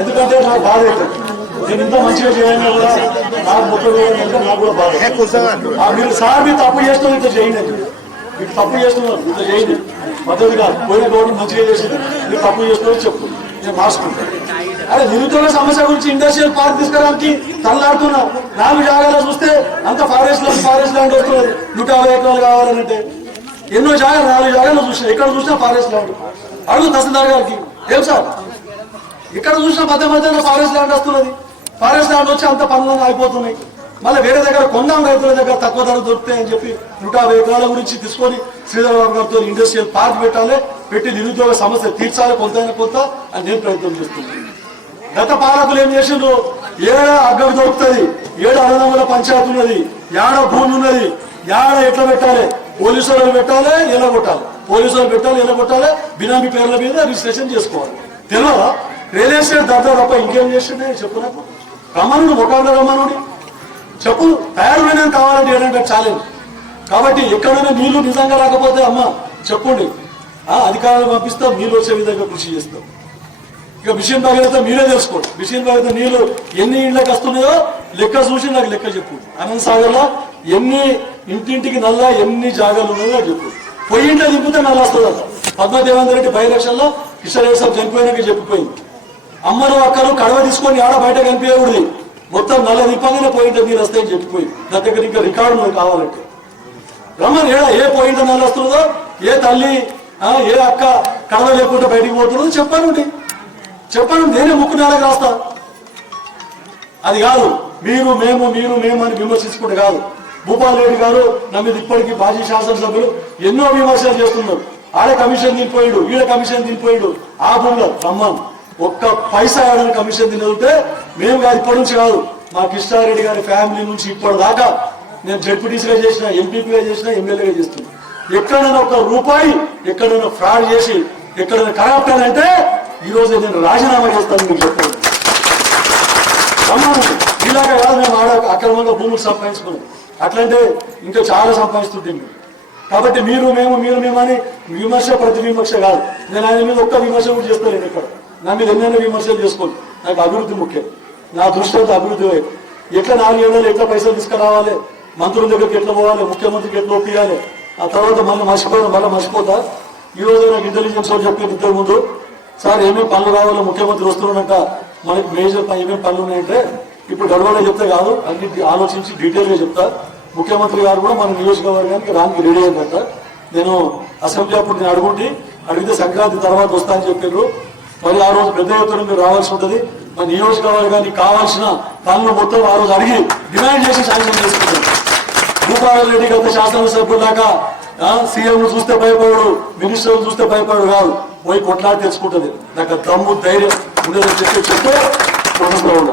ఎందుకంటే నాకు బాధ అవుతుంది నేను ఇంత మంచిగా చేయను కూడా నాకు ముప్పై వేలు నాకు కూడా బాధ. మీరు సార్ మీరు తప్పు చేస్తున్నారు ఇంత చేయండి. మీరు తప్పు చేస్తున్నారు ఇంత చేయండి. పద్ధతి కాదు. పోయిన గవర్నమెంట్ మంచిగా చేసింది. మీరు తప్పు చేస్తున్నారు చెప్పు. నేను మార్చుకుంటాను అరే నిరుద్యోగ సమస్య గురించి ఇండస్ట్రియల్ పార్క్ తీసుకురావడానికి తల్లాడుతున్నా. నాలుగు జాగాలో చూస్తే అంత ఫారెస్ట్ ల్యాండ్ ఫారెస్ట్ ల్యాండ్ వస్తున్నది నూట యాభై ఎకరాలు కావాలంటే. ఎన్నో జాగాలు నాలుగు జాగాలు చూసినా. ఎక్కడ చూసినా ఫారెస్ట్ ల్యాండ్ అడుగు తహసీల్దార్ గారికి. ఏం సార్? ఇక్కడ చూసిన మధ్య మధ్యలో ఫారెస్ట్ ల్యాండ్ వస్తున్నది. ఫారెస్ట్ ల్యాండ్ వచ్చి అంత పనులు అయిపోతున్నాయి. మళ్ళీ వేరే దగ్గర కొందాం రైతుల దగ్గర తక్కువ ధర దొరుకుతాయని చెప్పి నూట యాభై ఎకరాల గురించి తీసుకొని శ్రీధర్ గారితో ఇండస్ట్రియల్ పార్క్ పెట్టాలి. పెట్టి నిరుద్యోగ సమస్య తీర్చాలి కొంతైనా కొంత అని నేను ప్రయత్నం చేస్తున్నాను. గత పాలకులు ఏం చేసిండ్రు? ఏడ అగ్గం దొరుకుతుంది? ఏడ అన్నదమ్ముల పంచాయతీ ఉన్నది? ఏడ భూమి ఉన్నది? ఏడ ఎట్లా పెట్టాలి? పోలీసు వాళ్ళు పెట్టాలి ఎలా కొట్టాలి పోలీసు వాళ్ళు పెట్టాలి ఎలా కొట్టాలి బినామీ పేర్ల మీద రిజిస్ట్రేషన్ చేసుకోవాలి. తెలియదా రియల్ ఎస్టేట్ దర్దా తప్ప ఇంకేం చేసిండే చెప్పు నాకు. రమ్మనుడు ముఖాంలో రమ్మనుడి చెప్పు తయారుమైన కావాలంటే ఏంటంటే ఛాలెంజ్ కాబట్టి ఎక్కడైనా నీళ్ళు నిజంగా రాకపోతే అమ్మ చెప్పండి. ఆ అధికారులు పంపిస్తాం నీళ్ళు వచ్చే విధంగా కృషి చేస్తాం. ఇక మిషన్ భగీరథ మీరే తెలుసుకోండి. మిషన్ భగీరథ నీళ్ళు ఎన్ని ఇండ్లకు వస్తున్నాయో లెక్క చూసి నాకు లెక్క చెప్పు. అనంత సాగర్లో ఎన్ని ఇంటింటికి నల్ల ఎన్ని జాగాలు ఉన్నాయో నాకు చెప్పు. పొయ్యింట్లో దింపితే నల్ల వస్తుందట. పద్మదేవేంద్ర రెడ్డి బై ఎలక్షన్లో కిషన్ సాబ్ చనిపోయినాక చెప్పిపోయింది. అమ్మను అక్కను కడవ తీసుకొని ఆడ బయట కనిపించకూడదు. మొత్తం నల్ల దింపగానే పోయింటే మీరు వస్తాయని చెప్పిపోయి. నా దగ్గర ఇంకా రికార్డు మనకు కావాలంటే. రమ్మని ఏడా ఏ పోయింట నల్ల వస్తుందో ఏ తల్లి ఆ, ఏ అక్క కడవ లేకుండా బయటికి పోతుందో చెప్పానండి. చెప్పాను నేనే ముక్కు నేలకు రాస్తా. అది కాదు మీరు మేము మీరు మేము అని విమర్శించుకుంటే కాదు. భూపాల్ రెడ్డి గారు నా మీద ఇప్పటికీ మాజీ శాసనసభ్యులు ఎన్నో విమర్శలు చేస్తున్నారు. ఆడ కమిషన్ తినిపోయాడు ఈడ కమిషన్ తినిపోయాడు ఆ భూమిలో రమ్మన్. ఒక్క పైసా ఆడని కమిషన్ తినదితే మేము కాదు ఇప్పటి నుంచి కాదు. మా కృష్ణారెడ్డి గారి ఫ్యామిలీ నుంచి ఇప్పటిదాకా నేను జడ్పీటీసీగా చేసిన ఎంపీపీగా చేసిన ఎమ్మెల్యేగా చేస్తున్నా. ఎక్కడైనా ఒక రూపాయి ఎక్కడైనా ఫ్రాడ్ చేసి ఎక్కడైనా కరప్ట్ అని అంటే ఈరోజు నేను రాజీనామా చేస్తాను మీకు చెప్పాను. సమానం ఇలాగా కాదు మేము ఆడ అక్రమంగా భూములు సంపాదించుకున్నాం. అట్లంటే ఇంకా చాలా సంపాదిస్తుంది మీరు కాబట్టి మీరు మేము మీరు మేము అని విమర్శ ప్రతి విమర్శ కాదు. నేను ఆయన మీద ఒక్క విమర్శ కూడా చేస్తాను ఇక్కడ. నా మీద ఎన్నైనా విమర్శలు చేసుకోండి. నాకు అభివృద్ధి ముఖ్యం. నా దృష్టితో అభివృద్ధి వైపు ఎట్లా నాలుగేళ్ళు ఎట్లా పైసలు తీసుకురావాలి? మంత్రుల దగ్గరికి ఎట్లా పోవాలి? ముఖ్యమంత్రికి ఎట్లా ఒప్పియాలి? ఆ తర్వాత మళ్ళీ మర్చిపోతా మళ్ళీ మర్చిపోతా. ఈ రోజు నాకు ఇంటెలిజెన్స్ వాళ్ళు చెప్పారు ఇంతకు ముందు. సార్ ఏమేమి పనులు రావాలో? ముఖ్యమంత్రి వస్తున్నాక మనకి మేజర్ ప- ఏమేమి పనులు ఉన్నాయంటే ఇప్పుడు గడవలో చెప్తే కాదు అన్ని ఆలోచించి డీటెయిల్గా చెప్తా. ముఖ్యమంత్రి గారు కూడా మన నియోజకవర్గానికి రానికి రెడీ అయిందంట నేను అసెంబ్లీ అప్పుడు నేను అడుగుండి అడిగితే సంక్రాంతి తర్వాత వస్తా అని చెప్పారు. మరి ఆ రోజు పెద్ద ఎత్తున మీరు రావాల్సి ఉంటుంది. మన నియోజకవర్గానికి కావాల్సిన పనులు మొత్తం ఆ రోజు అడిగి డిమాండ్ చేసి శాంక్షన్ చేసుకుంటారు. భూపాల రెడ్డి గత శాసనసభ్యులు దాకా సీఎం చూస్తే భయపడు మినిస్టర్ చూస్తే భయపడు కాదు. పోయి కొట్లాడి తెచ్చుకుంటుంది. నాకు దమ్ము ధైర్యం ఉండేదని చెప్పి చెప్తే ప్రభుత్వం